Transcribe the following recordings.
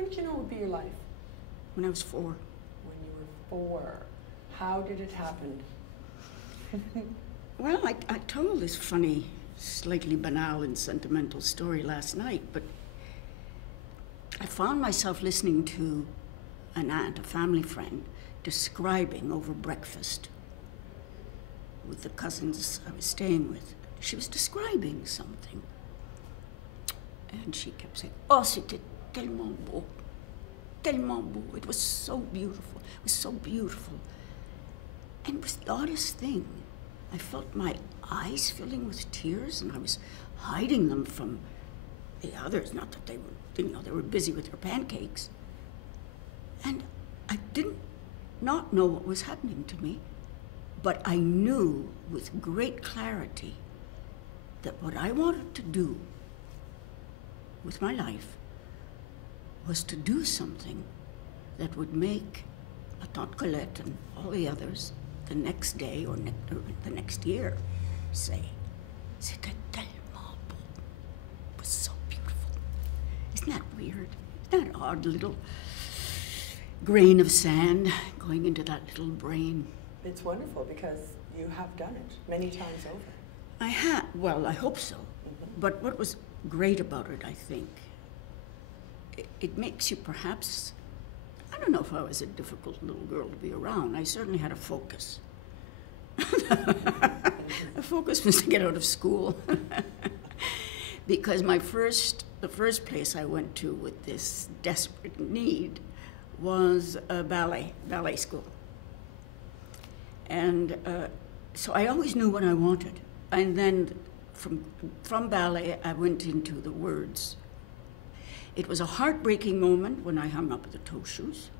When did you know it would be your life? When I was 4. When you were 4. How did it happen? Well, I told this funny, slightly banal and sentimental story last night, but I found myself listening to an aunt, a family friend, describing over breakfast with the cousins I was staying with. She was describing something. And she kept saying, "Oh, c'était tellement beau, tellement beau. It was so beautiful, it was so beautiful." And it was the oddest thing. I felt my eyes filling with tears, and I was hiding them from the others. Not that they were, they were busy with their pancakes. And I did not know what was happening to me, but I knew with great clarity that what I wanted to do with my life was to do something that would make ma tante Colette and all the others the next day or the next year say, "C'était tellement beau." It was so beautiful. Isn't that weird? Isn't that odd little grain of sand going into that little brain? It's wonderful because you have done it many times over. I have. Well, I hope so. But what was great about it, I think, it makes you perhaps, I don't know if I was a difficult little girl to be around. I certainly had a focus. The focus was to get out of school. Because the first place I went to with this desperate need was a ballet school. And so I always knew what I wanted. And then from ballet, I went into the words. It was a heartbreaking moment when I hung up the toe shoes.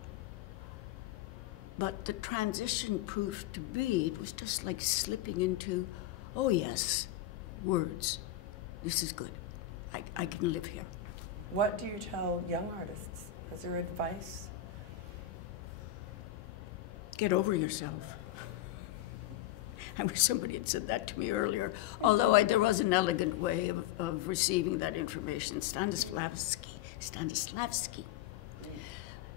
But the transition proved to be, it was just like slipping into, oh yes, words. This is good. I can live here. What do you tell young artists? Is there advice? Get over yourself. I wish somebody had said that to me earlier, although there was an elegant way of receiving that information. Stanislavski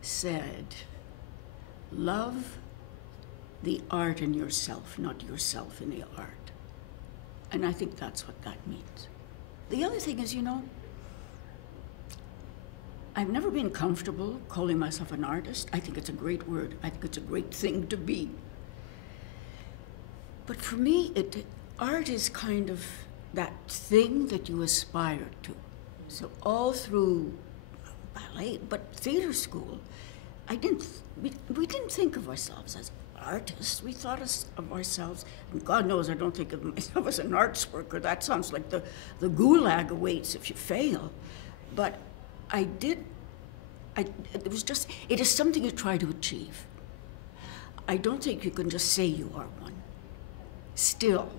said, "Love the art in yourself, not yourself in the art." And I think that's what that means. The other thing is, I've never been comfortable calling myself an artist. I think it's a great word. I think it's a great thing to be. But for me, art is kind of that thing that you aspire to. So all through ballet, but theater school, we didn't think of ourselves as artists. We thought of ourselves, and God knows I don't think of myself as an arts worker. That sounds like the gulag awaits if you fail. But it is something you try to achieve. I don't think you can just say you are one. Still,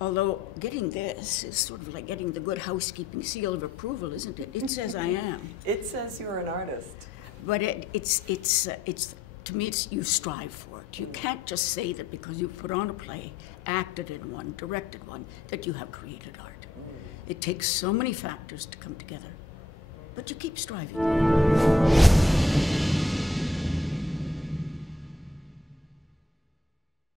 although getting this is sort of like getting the Good Housekeeping seal of approval, isn't it? It says I am. It says you're an artist. But it's to me, you strive for it. You can't just say that because you put on a play, acted in one, directed one, that you have created art. It takes so many factors to come together. But you keep striving.